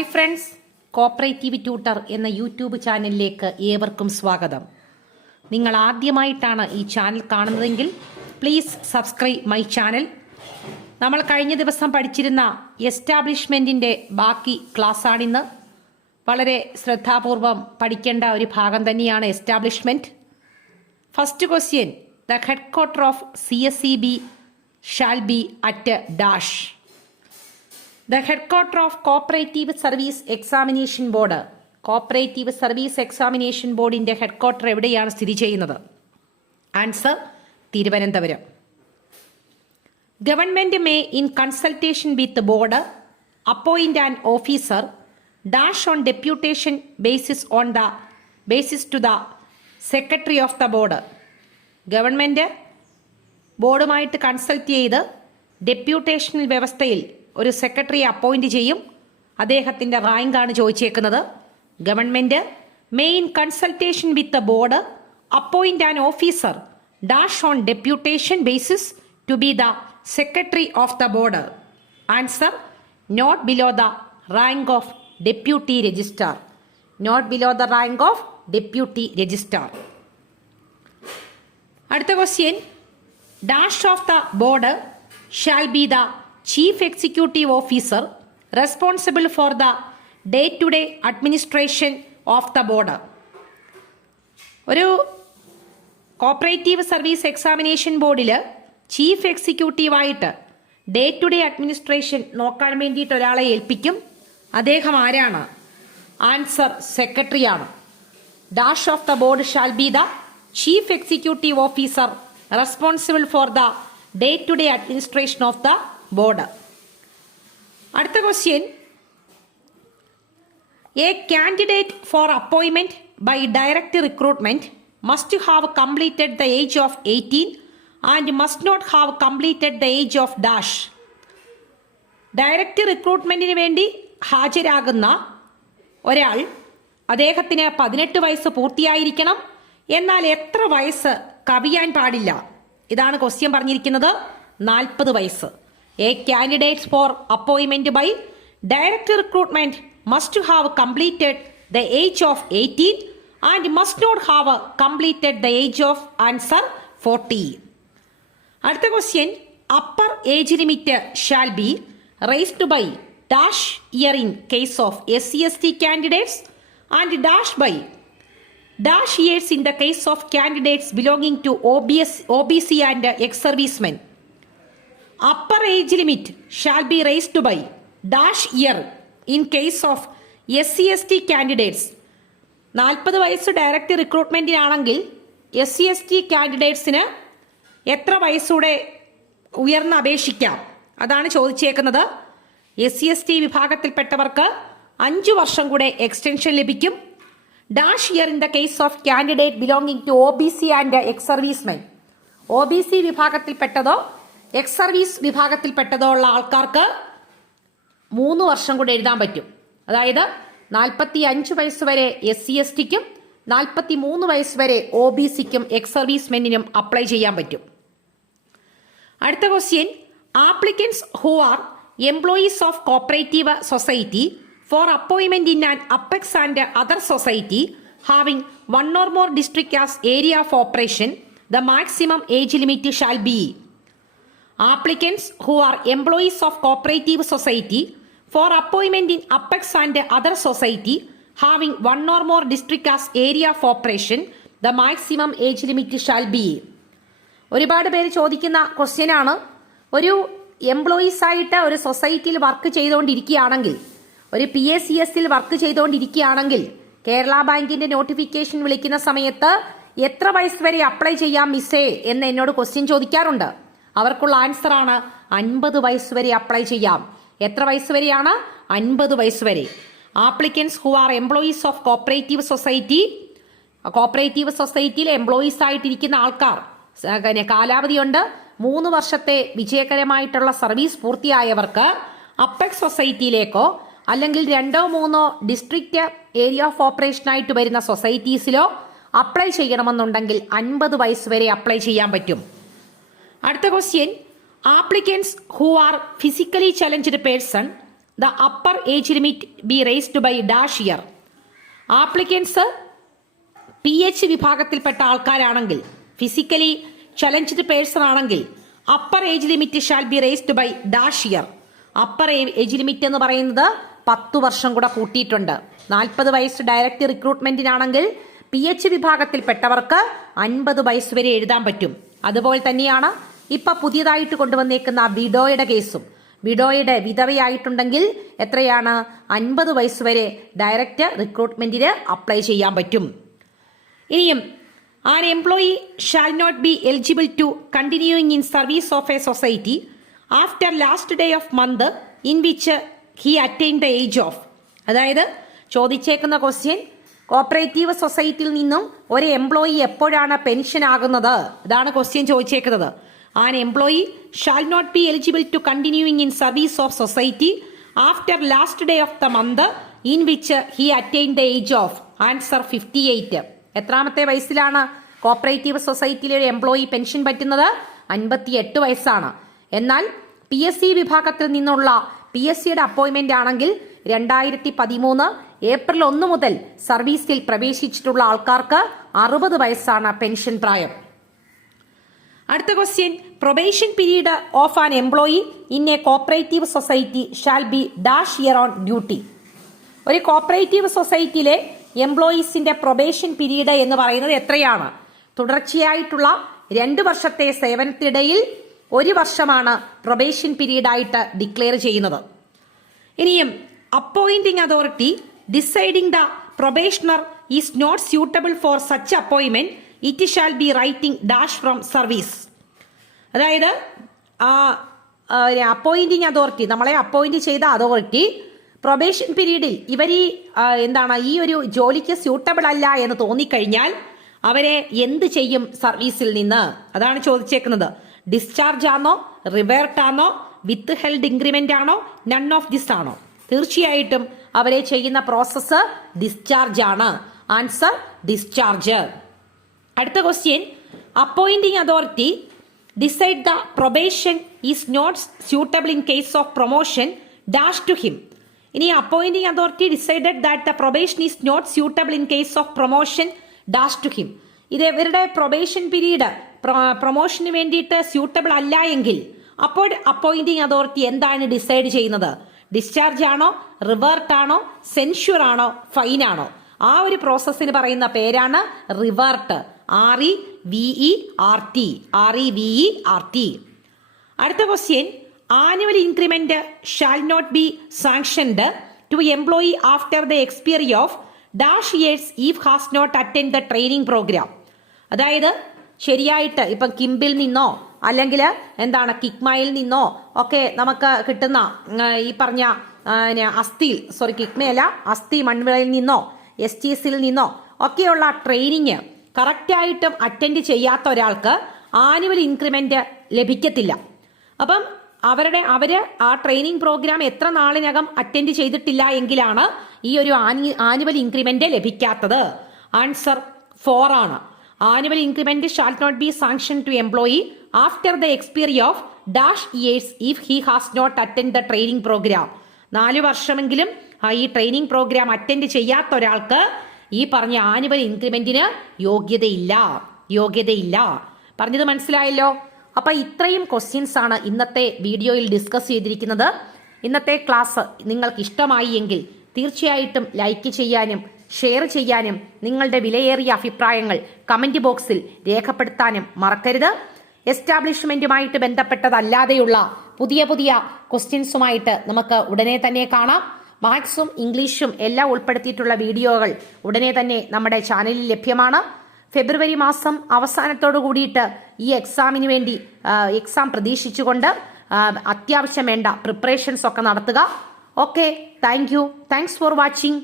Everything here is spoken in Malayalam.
ഹായ് ഫ്രണ്ട്സ്, കോപ്പറേറ്റീവ് ട്യൂട്ടർ എന്ന യൂട്യൂബ് ചാനലിലേക്ക് ഏവർക്കും സ്വാഗതം. നിങ്ങൾ ആദ്യമായിട്ടാണ് ഈ ചാനൽ കാണുന്നതെങ്കിൽ പ്ലീസ് സബ്സ്ക്രൈബ് മൈ ചാനൽ. നമ്മൾ കഴിഞ്ഞ ദിവസം പഠിച്ചിരുന്ന എസ്റ്റാബ്ലിഷ്മെൻറ്റിൻ്റെ ബാക്കി ക്ലാസ്സാണിന്ന്. വളരെ ശ്രദ്ധാപൂർവം പഠിക്കേണ്ട ഒരു ഭാഗം തന്നെയാണ് establishment. First question, the head quarter of CSEB shall be at dash. The headquarter of Cooperative Service Examination Board. Cooperative service examination ബോർഡിൻ്റെ ഹെഡ്ക്വാർട്ടർ എവിടെയാണ് സ്ഥിതി ചെയ്യുന്നത്? Answer, Thiruvananthapuram. Government may in consultation with board appoint an officer dash on deputation basis to the secretary of the board. Government ബോർഡുമായിട്ട് കൺസൾട്ട് ചെയ്ത് ഡെപ്യൂട്ടേഷണൽ വ്യവസ്ഥയിൽ ഒരു സെക്രട്ടറിയെ അപ്പോയിന്റ് ചെയ്യും. അദ്ദേഹത്തിൻ്റെ റാങ്കാണ് ചോദിച്ചേക്കുന്നത്. Government main consultation with the board appoint an officer dash on deputation basis to be the secretary of the board. Answer, not below the rank of deputy registrar. Not below the rank of deputy registrar. അടുത്ത question, dash of the board shall be the chief executive officer responsible for the day to day administration of the board. ഒരു കോപ്പറേറ്റീവ് സർവീസ് എക്സാമിനേഷൻ ബോർഡിൽ ചീഫ് എക്സിക്യൂട്ടീവായിട്ട് ഡേ ടു ഡേ അഡ്മിനിസ്ട്രേഷൻ നോക്കാൻ വേണ്ടിയിട്ട് ഒരാളെ ഏൽപ്പിക്കും. അദ്ദേഹം ആരാണ്? ആൻസർ, സെക്രട്ടറിയാണ്. Dash of the board shall be the chief executive officer responsible for the day to day administration of the board. അടുത്ത ക്വസ്റ്റ്യൻ, എ കാൻഡിഡേറ്റ് ഫോർ അപ്പോയിൻമെന്റ് by direct recruitment must have completed the age of 18 and must not have completed the age of dash. Direct റിക്രൂട്ട്മെന്റിന് വേണ്ടി ഹാജരാകുന്ന ഒരാൾ, അദ്ദേഹത്തിന് 18 വയസ്സ് പൂർത്തിയായിരിക്കണം. എന്നാൽ എത്ര വയസ്സ് കവിയാൻ പാടില്ല? ഇതാണ് ക്വസ്റ്റ്യൻ പറഞ്ഞിരിക്കുന്നത്. 40 വയസ്സ്. A candidate for appointment by direct recruitment must have completed the age of 18 and must not have completed the age of answer 40. അടുത്ത question, upper age limit shall be raised by dash year in case of SC/ST candidates and dash by dash years in the case of candidates belonging to OBC and ex-servicemen. Upper age limit shall be raised by dash year in case of SC/ST candidates. 40 വയസ്സ് ഡയറക്റ്റ് റിക്രൂട്ട്മെന്റിനാണെങ്കിൽ SC/ST കാൻഡിഡേറ്റ്സിന് എത്ര വയസ്സൂടെ ഉയർന്ന് അപേക്ഷിക്കാം? അതാണ് ചോദിച്ചേക്കുന്നത്. SC/ST വിഭാഗത്തിൽപ്പെട്ടവർക്ക് 5 വർഷം കൂടെ എക്സ്റ്റൻഷൻ ലഭിക്കും. Dash year in the case of candidate belonging to OBC and ex servicemen. OBC വിഭാഗത്തിൽപ്പെട്ടതോ എക്സ് സർവീസ് വിഭാഗത്തിൽപ്പെട്ടതോ ഉള്ള ആൾക്കാർക്ക് 3 വർഷം കൂടെ എഴുതാൻ പറ്റും. അതായത് 45 വയസ്സ് വരെ SC/STക്കും 43 വയസ്സ് വരെ OBCക്കും എക്സ് സർവീസ്മെന്നിനും അപ്ലൈ ചെയ്യാൻ പറ്റും. അടുത്ത question, applicants who are employees of cooperative society for അപ്പോയിൻമെന്റ് in an apex and other society having 1 or more district as area of operation, the maximum age limit shall be. Applicants who are employees of cooperative society for appointment in apex and other society having 1 or more district as area of operation, the maximum age limit shall be. ഒരുപാട് പേര് ചോദിക്കുന്ന ക്വസ്റ്റ്യൻ ആണ്. ഒരു എംപ്ലോയീസ് ആയിട്ട് ഒരു സൊസൈറ്റിയിൽ വർക്ക് ചെയ്തുകൊണ്ടിരിക്കുകയാണെങ്കിൽ, ഒരു PACSൽ വർക്ക് ചെയ്തുകൊണ്ടിരിക്കുകയാണെങ്കിൽ കേരള ബാങ്കിന്റെ നോട്ടിഫിക്കേഷൻ വിളിക്കുന്ന സമയത്ത് എത്ര വയസ്സ് വരെ അപ്ലൈ ചെയ്യാം മിസ്സേ എന്ന് എന്നോട് ക്വസ്റ്റ്യൻ ചോദിക്കാറുണ്ട്. അവർക്കുള്ള ആൻസർ ആണ് 50 വയസ്സ് വരെ അപ്ലൈ ചെയ്യാം. എത്ര വയസ്സ് വരെയാണ്? 50 വയസ്സ് വരെ. Applicants who are employees of cooperative society, cooperative സൊസൈറ്റിയിൽ എംപ്ലോയീസ് ആയിട്ടിരിക്കുന്ന ആൾക്കാർ, കാലാവധിയുണ്ട്. 3 വർഷത്തെ വിജയകരമായിട്ടുള്ള സർവീസ് പൂർത്തിയായവർക്ക് അപ്പെക്സ് സൊസൈറ്റിയിലേക്കോ അല്ലെങ്കിൽ 2 or 3 ഡിസ്ട്രിക്റ്റ് ഏരിയ ഓഫ് ഓപ്പറേഷനായിട്ട് വരുന്ന സൊസൈറ്റീസിലോ അപ്ലൈ ചെയ്യണമെന്നുണ്ടെങ്കിൽ 50 വയസ്സ് വരെ അപ്ലൈ ചെയ്യാൻ പറ്റും. അടുത്ത question, applicants who are physically challenged person the upper age limit be raised by dash year. Applicants PH വിഭാഗത്തിൽപ്പെട്ട ആൾക്കാരാണെങ്കിൽ, ഫിസിക്കലി ചലഞ്ച്ഡ് പേഴ്സൺ ആണെങ്കിൽ upper age limit shall be raised by dash year. Upper age limit എന്ന് പറയുന്നത് 10 വർഷം കൂടെ കൂട്ടിയിട്ടുണ്ട്. 40 വയസ്സ് ഡയറക്റ്റ് റിക്രൂട്ട്മെന്റിനാണെങ്കിൽ PH വിഭാഗത്തിൽപ്പെട്ടവർക്ക് 50 വയസ്സ് വരെ എഴുതാൻ പറ്റും. അതുപോലെ തന്നെയാണ് ഇപ്പൊ പുതിയതായിട്ട് കൊണ്ടുവന്നേക്കുന്ന വിഡോയുടെ കേസും. വിഡോയുടെ വിധവയായിട്ടുണ്ടെങ്കിൽ എത്രയാണ്? 50 വയസ്സ് വരെ ഡയറക്റ്റ് റിക്രൂട്ട്മെന്റിന് അപ്ലൈ ചെയ്യാൻ പറ്റും. ഇനിയും an employee shall not be eligible to continuing in service of a society after last day of month in which he attain the age of. അതായത് ചോദിച്ചേക്കുന്ന ക്വസ്റ്റ്യൻ, കോപ്പറേറ്റീവ് സൊസൈറ്റിയിൽ നിന്നും ഒരു എംപ്ലോയി എപ്പോഴാണ് പെൻഷൻ ആകുന്നത്? ഇതാണ് ക്വസ്റ്റ്യൻ ചോദിച്ചേക്കുന്നത്. An employee shall not be eligible to continuing in service of society after last day of the month in which he attain the age of. Answer 58. എത്രാമത്തെ വയസ്സിലാണ് കോപ്പറേറ്റീവ് സൊസൈറ്റിയിലെ ഒരു എംപ്ലോയി പെൻഷൻ പറ്റുന്നത്? 58 വയസ്സാണ്. എന്നാൽ PSC വിഭാഗത്തിൽ നിന്നുള്ള PSCയുടെ അപ്പോയിന്റ്മെന്റ് ആണെങ്കിൽ 2013 ഏപ്രിൽ 1 മുതൽ സർവീസിൽ പ്രവേശിച്ചിട്ടുള്ള ആൾക്കാർക്ക് 60 വയസ്സാണ് പെൻഷൻ പ്രായം. അടുത്ത question, probation period of an employee in A cooperative society shall be dash year on duty. ഒരു കോപ്പറേറ്റീവ് സൊസൈറ്റിയിലെ എംപ്ലോയീസിന്റെ പ്രൊബേഷൻ പീരീഡ് എന്ന് പറയുന്നത് എത്രയാണ്? തുടർച്ചയായിട്ടുള്ള 2 വർഷത്തെ സേവനത്തിനിടയിൽ 1 വർഷമാണ് പ്രൊബേഷൻ പീരീഡായിട്ട് ഡിക്ലെയർ ചെയ്യുന്നത്. ഇനിയും appointing authority deciding the probationer is not suitable for such appointment it shall be writing dash from service. അതായത് അപ്പോയിന്റിംഗ് അതോറിറ്റി, നമ്മളെ അപ്പോയിന്റ് ചെയ്ത അതോറിറ്റി പ്രൊബേഷൻ പീരീഡിൽ ഇവർ ഈ ഒരു ജോലിക്ക് സ്യൂട്ടബിൾ അല്ല എന്ന് തോന്നിക്കഴിഞ്ഞാൽ അവരെ എന്ത് ചെയ്യും സർവീസിൽ നിന്ന്? അതാണ് ചോദിച്ചേക്കുന്നത്. ഡിസ്ചാർജ് ആണോ, റിവേർട്ട് ആണോ, വിത്ത് ഹെൽഡ് ഇൻക്രിമെന്റ് ആണോ, നൺ ഓഫ് ദിസ് ആണോ? തീർച്ചയായിട്ടും അവരെ ചെയ്യുന്ന പ്രോസസ്സ് ഡിസ്ചാർജ് ആണ്. Answer discharge. അടുത്ത question, appointing authority decide the probation is not suitable in case of promotion dash to him. ഇനി appointing authority decided that the probation is not suitable in case of promotion dash to him. ഇത് ഇവരുടെ പ്രൊബേഷൻ പീരീഡ് പ്രൊമോഷന് വേണ്ടിയിട്ട് സ്യൂട്ടബിൾ അല്ല എങ്കിൽ അപ്പോൾ അപ്പോയിന്റിംഗ് അതോറിറ്റി എന്താണ് ഡിസൈഡ് ചെയ്യുന്നത്? ഡിസ്ചാർജ് ആണോ, റിവേർട്ട് ആണോ, സെൻഷ്യൂർ ആണോ, ഫൈൻ ആണോ? ആ ഒരു പ്രോസസ്സിന് പറയുന്ന പേരാണ് റിവേർട്ട്. REVERT. അടുത്ത question, annual increment shall not be sanctioned to employee after the expiry of dash years if has not attend the training programme. അതായത് ശരിയായിട്ട് ഇപ്പം കിംബിൽ നിന്നോ അല്ലെങ്കിൽ കിക്മയിൽ നിന്നോ ഒക്കെ നമുക്ക് കിട്ടുന്ന ഈ പറഞ്ഞ കിക്മയല്ല, അസ്ഥി മൺവിളയിൽ നിന്നോ STSൽ നിന്നോ ഒക്കെയുള്ള ട്രെയിനിങ് കറക്റ്റായിട്ടും അറ്റൻഡ് ചെയ്യാത്ത ഒരാൾക്ക് ആനുവൽ ഇൻക്രിമെന്റ് ലഭിക്കത്തില്ല. അപ്പം അവര് ആ ട്രെയിനിങ് പ്രോഗ്രാം എത്ര നാളിനകം അറ്റൻഡ് ചെയ്തിട്ടില്ല എങ്കിലാണ് ഈ ഒരു ആനുവൽ ഇൻക്രിമെന്റ് ലഭിക്കാത്തത്. ആൻസർ 4 ആണ്. Annual increment shall not be sanction to employee after the expiry of dash years if he has not attend the training programme. 4 വർഷമെങ്കിലും ഈ ട്രെയിനിങ് പ്രോഗ്രാം അറ്റൻഡ് ചെയ്യാത്ത ഒരാൾക്ക് ഈ പറഞ്ഞ ആനുവൽ ഇൻക്രിമെന്റിന് യോഗ്യതയില്ല. പറഞ്ഞത് മനസ്സിലായല്ലോ? അപ്പൊ ഇത്രയും ക്വസ്റ്റ്യൻസ് ആണ് ഇന്നത്തെ വീഡിയോയിൽ ഡിസ്കസ് ചെയ്തിരിക്കുന്നത്. ഇന്നത്തെ ക്ലാസ് നിങ്ങൾക്ക് ഇഷ്ടമായി എങ്കിൽ തീർച്ചയായിട്ടും ലൈക്ക് ചെയ്യാനും ഷെയർ ചെയ്യാനും നിങ്ങളുടെ വിലയേറിയ അഭിപ്രായങ്ങൾ കമന്റ് ബോക്സിൽ രേഖപ്പെടുത്താനും മറക്കരുത്. എസ്റ്റാബ്ലിഷ്മെന്റുമായിട്ട് ബന്ധപ്പെട്ടതല്ലാതെയുള്ള പുതിയ ക്വസ്റ്റ്യൻസുമായിട്ട് നമുക്ക് ഉടനെ തന്നെ കാണാം. മാത്സും ഇംഗ്ലീഷും എല്ലാം ഉൾപ്പെടുത്തിയിട്ടുള്ള വീഡിയോകൾ ഉടനെ തന്നെ നമ്മുടെ ചാനലിൽ ലഭ്യമാണ്. ഫെബ്രുവരി മാസം അവസാനത്തോടു കൂടിയിട്ട് ഈ എക്സാമിന് വേണ്ടി എക്സാം പ്രതീക്ഷിച്ചുകൊണ്ട് അത്യാവശ്യം വേണ്ട പ്രിപ്പറേഷൻസ് ഒക്കെ നടത്തുക. Okay, thank you. Thanks for watching.